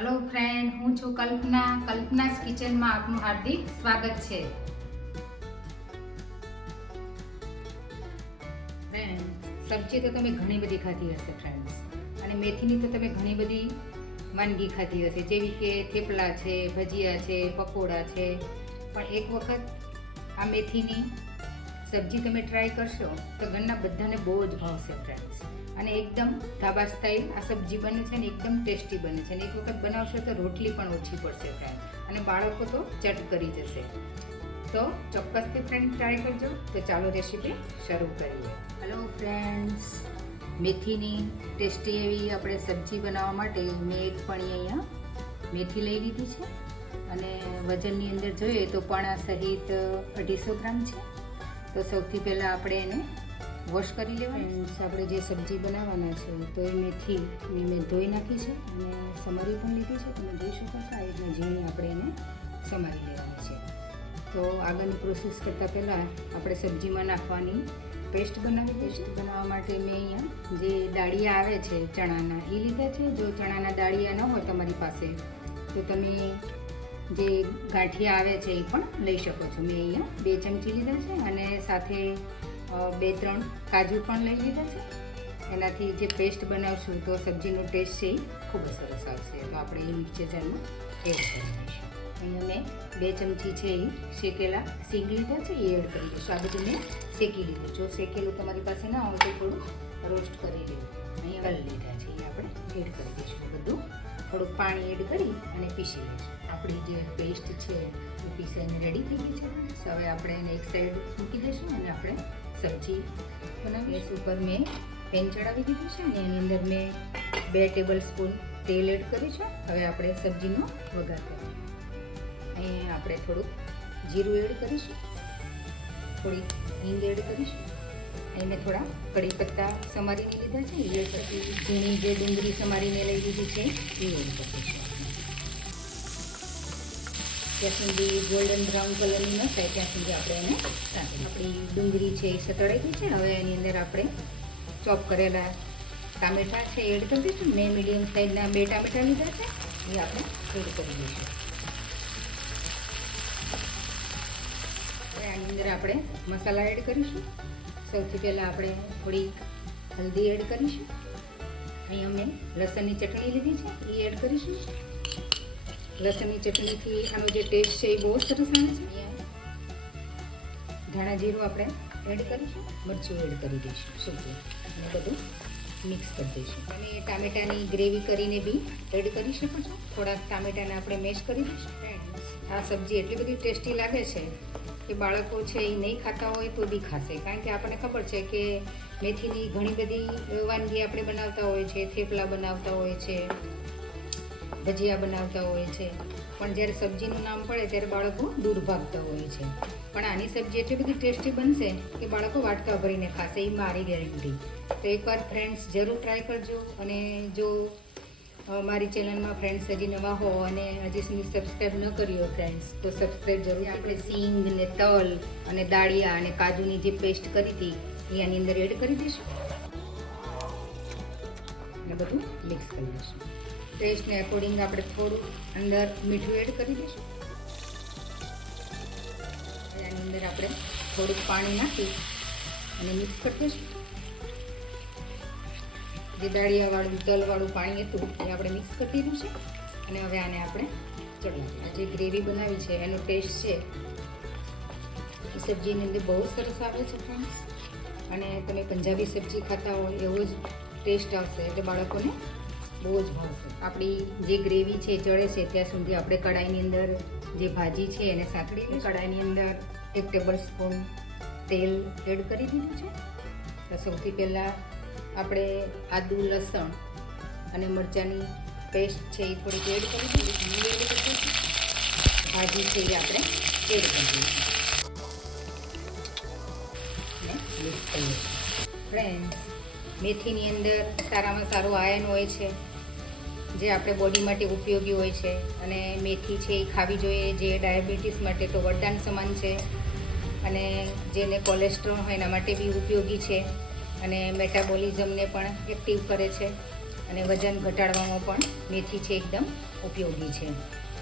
Hello friend, हूँ छू कल्पना's kitchen में आपનું हार्दिक स्वागत છે। ફ્રેન્ડ્સ, સબ્જી તો તમે ઘણી બધી ખાધી હશે ફ્રેન્ડ્સ, અને મેથીની તો તમે ઘણી બધી વાનગી ખાધી હશે, જેવી કે થેપલા છે, ભજીયા છે, પકોડા છે। પણ એક વખત આ મેથીની સબ્જી તમે ટ્રાય કરશો તો ઘરના બધાને બહુ જ ભાવશે ફ્રેન્ડ્સ, અને એકદમ ધાબા સ્ટાઇલ આ સબ્જી બને છે ને એકદમ ટેસ્ટી બને છે, અને એક વખત બનાવશો તો રોટલી પણ ઓછી પડશે ફ્રેન્ડ, અને બાળકો તો ચટ કરી જશે। તો ચોક્કસથી ફ્રેન્ડ ટ્રાય કરજો। તો ચાલો રેસીપી શરૂ કરીએ। હેલો ફ્રેન્ડ્સ, મેથીની ટેસ્ટી એવી આપણે સબ્જી બનાવવા માટે મેં એક પણી અહીંયા મેથી લઈ લીધી છે, અને વજનની અંદર જોઈએ તો પણા સહિત 250 ગ્રામ છે। તો સૌથી પહેલાં આપણે એને વોશ કરી લેવાનું। આપણે જે સબ્જી બનાવવાના છે તો એ મેથીની મેં ધોઈ નાખી છે અને સમારી પણ લીધી છે, તમે જોઈ શકો છો આ રીતના ઝીણી આપણે એને સમારી લેવાની છે। તો આગળની પ્રોસેસ કરતાં પહેલાં આપણે સબ્જીમાં નાખવાની પેસ્ટ બનાવી દઈશું। બનાવવા માટે મેં અહીંયા જે દાળિયા આવે છે ચણાના એ લીધા છે। જો ચણાના દાળિયા ન હોય તમારી પાસે તો તમે જે ગાંઠિયા આવે છે એ પણ લઈ શકો છો। મેં અહીંયા 2 ચમચી લીધા છે, અને સાથે 2-3 કાજુ પણ લઈ લીધા છે। એનાથી જે પેસ્ટ બનાવશું તો સબ્જીનો ટેસ્ટ છે એ ખૂબ જ સરસ આવશે। તો આપણે એ મિક્સર જારમાં એડ કરી દઈશું। અહીંયા મેં 2 ચમચી છે એ શેકેલા સિંગ લીધા છે, એ એડ કરી દઈશું। આ બધું મેં શેકી લીધું। જો શેકેલું તમારી પાસે ના હોય તો થોડું રોસ્ટ કરી લેવું। અહીંયા તલ લીધા છે એ આપણે એડ કરી દઈશું। બધું થોડુંક પાણી એડ કરી અને પીસી લઈશું। આપણી જે પેસ્ટ છે એ પીસાઈને રેડી થઈ ગઈ છે। હવે આપણે એને એક સાઈડ મૂકી દઈશું, અને આપણે સબ્જી બનાવી ગેસ ઉપર મેં પેન ચડાવી દીધું છે, અને એની અંદર મેં 2 ટેબલ સ્પૂન તેલ એડ કર્યું છે। હવે આપણે સબ્જીનો વઘાર કરીશું। અહીં આપણે થોડુંક જીરું એડ કરીશું, થોડી હિંગ એડ કરીશું। અહીં મેં થોડા કડી પત્તા સમારીને લીધા છે એ એડ કરી, ઝીણી જે ડુંગળી સમારીને લઈ લીધી છે એ એડ કરીશું। ત્યાં સુધી ગોલ્ડન બ્રાઉન કલરની ન થાય ત્યાં સુધી આપણે એને સાંતળી। આપણી ડુંગળી છે એ સતળાઈ ગઈ છે। હવે એની અંદર આપણે ચોપ કરેલા ટામેટાં છે એડ કરી દઈશું। મેં મીડિયમ સાઇઝના 2 ટામેટાં લીધા છે, એ આપણે એડ કરી દઈશું। હવે આની અંદર આપણે મસાલા એડ કરીશું। સૌથી પહેલાં આપણે થોડી હલ્દી એડ કરીશું। અહીંયા મેં લસણની ચટણી લીધી છે એ એડ કરીશું। લસણની ચટણીથી આનો જે ટેસ્ટ છે એ બહુ સરસ આવે છે। ધાણા જીરું આપણે એડ કરીશું, મરચું એડ કરી દઈશું સબ્જી, અને બધું મિક્સ કરી દઈશું। અને ટામેટાની ગ્રેવી કરીને બી એડ કરી શકો છો। થોડાક ટામેટાને આપણે મેશ કરી દઈશું। આ સબ્જી એટલી બધી ટેસ્ટી લાગે છે કે બાળકો છે એ નહીં ખાતા હોય તો બી ખાશે, કારણ કે આપણને ખબર છે કે મેથીની ઘણી બધી વાનગી આપણે બનાવતા હોય છે, થેપલા બનાવતા હોય છે, ભજીયા બનાવતા હોય છે, પણ જ્યારે સબ્જીનું નામ પડે ત્યારે બાળકો દૂર ભાગતા હોય છે। પણ આની સબ્જી એટલી બધી ટેસ્ટી બનશે કે બાળકો વાટકા ભરીને ખાશે, એ મારી ગેરંટી। તો એકવાર ફ્રેન્ડ્સ જરૂર ટ્રાય કરજો। અને જો મારી ચેનલમાં ફ્રેન્ડ્સ હજી નવા હો અને હજી સુધી સબસ્ક્રાઈબ ન કરી હોય ફ્રેન્ડ્સ તો સબસ્ક્રાઈબ જરૂર। આપણે સિંગ ને તલ અને દાળિયા અને કાજુની જે પેસ્ટ કરી હતી એ આની અંદર એડ કરી દઈશું, અને બધું મિક્સ કરી દઈશું। ટેસ્ટને અકોર્ડિંગ આપણે થોડું અંદર મીઠું એડ કરી દઈશું। આની અંદર આપણે થોડુંક પાણી નાખી અને મિક્સ કરી દઈશું। જે દાળિયાવાળું તલવાળું પાણી હતું એ આપણે મિક્સ કરી દીધું છે, અને હવે આને આપણે ચડાવીશું। આ જે ગ્રેવી બનાવી છે એનો ટેસ્ટ છે એ સબ્જીની અંદર બહુ સરસ આવે છે ફ્રેન્ડ્સ, અને તમે પંજાબી સબ્જી ખાતા હોય એવો જ ટેસ્ટ આવશે, એટલે બાળકોને બહુ જ ભાવશે। આપણી જે ગ્રેવી છે ચડે છે ત્યાં સુધી આપણે કડાઈની અંદર જે ભાજી છે એને સાંતળી લઈએ। કડાઈની અંદર 1 ટેબલ સ્પૂન તેલ એડ કરી દીધું છે। તો સૌથી પહેલાં આપણે આદુ, લસણ અને મરચાંની પેસ્ટ છે એ થોડીક એડ કરી દઈશું, એડ કરી દઈશું। ભાજી છે એ આપણે એડ કરી દઈશું અને મિક્સ કરી દઈશું। ફ્રેન્ડ્સ, મેથીની અંદર સારામાં સારું આયર્ન હોય છે, જે આપણે બોડી માટે ઉપયોગી હોય છે, અને મેથી છે એ ખાવી જોઈએ, જે ડાયાબિટીસ માટે તો વરદાન સમાન છે, અને જેને કોલેસ્ટ્રોલ હોય એના માટે બી ઉપયોગી છે, અને મેટાબોલિઝમને પણ એક્ટિવ કરે છે, અને વજન ઘટાડવામાં પણ મેથી છે એકદમ ઉપયોગી છે.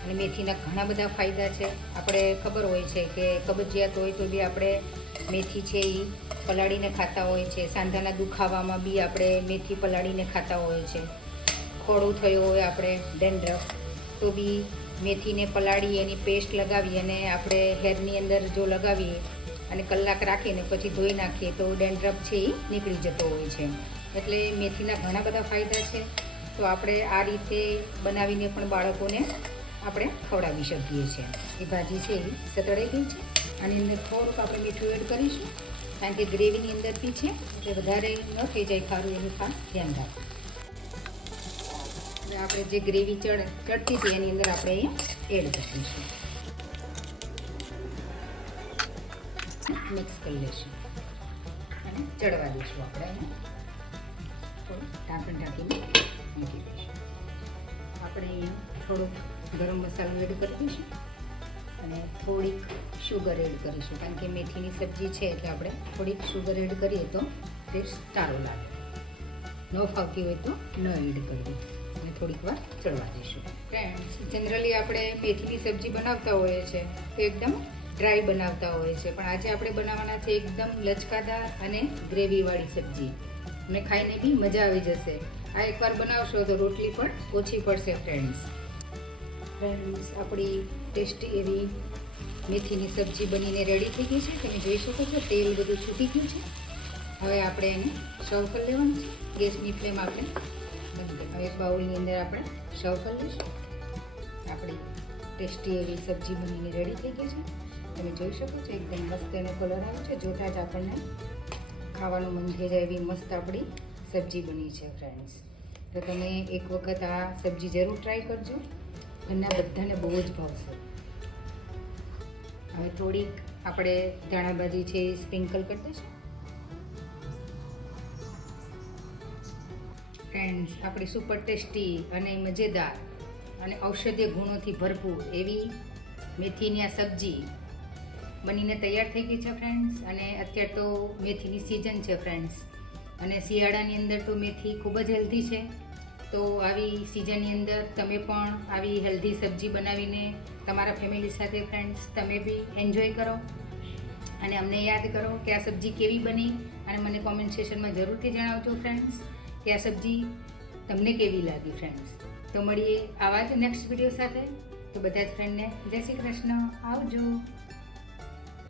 અને મેથીના ઘણા બધા ફાયદા છે. આપણે ખબર હોય છે કે કબજિયાત હોય તો બી આપણે મેથી છે એ પલાળીને ખાતા હોય છે. સાંધાના દુખાવામાં બી આપણે મેથી પલાળીને ખાતા હોય છે. ખોડું થયું હોય આપણે ડેન્ડ્રફ તો બી મેથીને પલાળી એની પેસ્ટ લગાવી અને આપણે હેરની અંદર જો લગાવીએ અને કલાક રાખીને પછી ધોઈ નાખીએ તો ડેન્ડ્રફ છે એ નીકળી જતો હોય છે. એટલે મેથીના ઘણા બધા ફાયદા છે. તો આપણે આ રીતે બનાવીને પણ બાળકોને આપણે ખવડાવી શકીએ છીએ. એ ભાજી છે એ સતળાઈ ગઈ છે. આની અંદર થોડુંક આપણે મીઠું એડ કરીશું કારણ કે ગ્રેવીની અંદર બી છે એટલે વધારે ન થઈ જાય ખારું એનું ખાસ ધ્યાન રાખવું. એટલે આપણે જે ગ્રેવી ચડતી હતી એની અંદર આપણે અહીંયા એડ કરીશું. મિક્સ કરી લઈશું અને ચડવા દઈશું. આપણે અહીંયા થોડું ઢાંકણ ઢાંકીને મૂકી દઈશું. આપણે અહીંયા થોડુંક ગરમ મસાલો એડ કરી દઈશું અને થોડીક શુગર એડ કરીશું કારણ કે મેથીની સબ્જી છે એટલે આપણે થોડીક શુગર એડ કરીએ તો ટેસ્ટ સારો લાગે. ન ફાવતી હોય તો ન એડ કરવી અને થોડીક વાર ચડવા દઈશું. ફ્રેન્ડ્સ, જનરલી આપણે મેથીની સબ્જી બનાવતા હોઈએ છીએ તો એકદમ ડ્રાય બનાવતા હોઈએ છીએ, પણ આજે આપણે બનાવવાના છે એકદમ લચકાદાર અને ગ્રેવીવાળી સબ્જી અને ખાઈને બી મજા આવી જશે. આ એકવાર બનાવશો તો રોટલી પણ ઓછી પડશે. ફ્રેન્ડ્સ, આપણી ટેસ્ટી એવી મેથીની સબ્જી બનીને રેડી થઈ ગઈ છે. તમે જોઈ શકો છો તેલ બધું છૂટી ગયું છે. હવે આપણે એને સર્વ કરી લેવાનું છે. ગેસની ફ્લેમ આપણે બંધ. હવે એક બાઉલની અંદર આપણે સર્વ કરી લઈશું. આપણી ટેસ્ટી એવી સબ્જી બનીને રેડી થઈ ગઈ છે. તમે જોઈ શકો છો એકદમ મસ્ત એનો કલર આવ્યો છે. જોતાં જ આપણને ખાવાનું મન થઈ જાય એવી મસ્ત આપણી સબ્જી બની છે. ફ્રેન્ડ્સ, તો તમે એક વખત આ સબ્જી જરૂર ટ્રાય કરજો. ઘરના બધાને બહુ જ ભાવશે. હવે થોડીક આપણે ધાણાભાજી છે એ સ્પ્રિંકલ કરી દઈશું. ફ્રેન્ડ્સ, આપણી સુપર ટેસ્ટી અને મજેદાર અને ઔષધીય ગુણોથી ભરપૂર એવી મેથીની આ સબ્જી બનીને તૈયાર થઈ ગઈ છે. ફ્રેન્ડ્સ, અને અત્યારે તો મેથીની સિઝન છે. ફ્રેન્ડ્સ, અને શિયાળાની અંદર તો મેથી ખૂબ જ હેલ્ધી છે. તો આવી સિઝનની અંદર તમે પણ આવી હેલ્ધી સબ્જી બનાવીને તમારા ફેમિલી સાથે ફ્રેન્ડ્સ તમે બી એન્જોય કરો અને અમને યાદ કરો કે આ સબ્જી કેવી બની અને મને કોમેન્ટ સેક્શનમાં જરૂરથી જણાવજો. ફ્રેન્ડ્સ, કે આ સબ્જી તમને કેવી લાગી. ફ્રેન્ડ્સ, તો મળીએ આવા જ નેક્સ્ટ વિડીયો સાથે. તો બધા જ ફ્રેન્ડને જય શ્રી કૃષ્ણ. આવજો.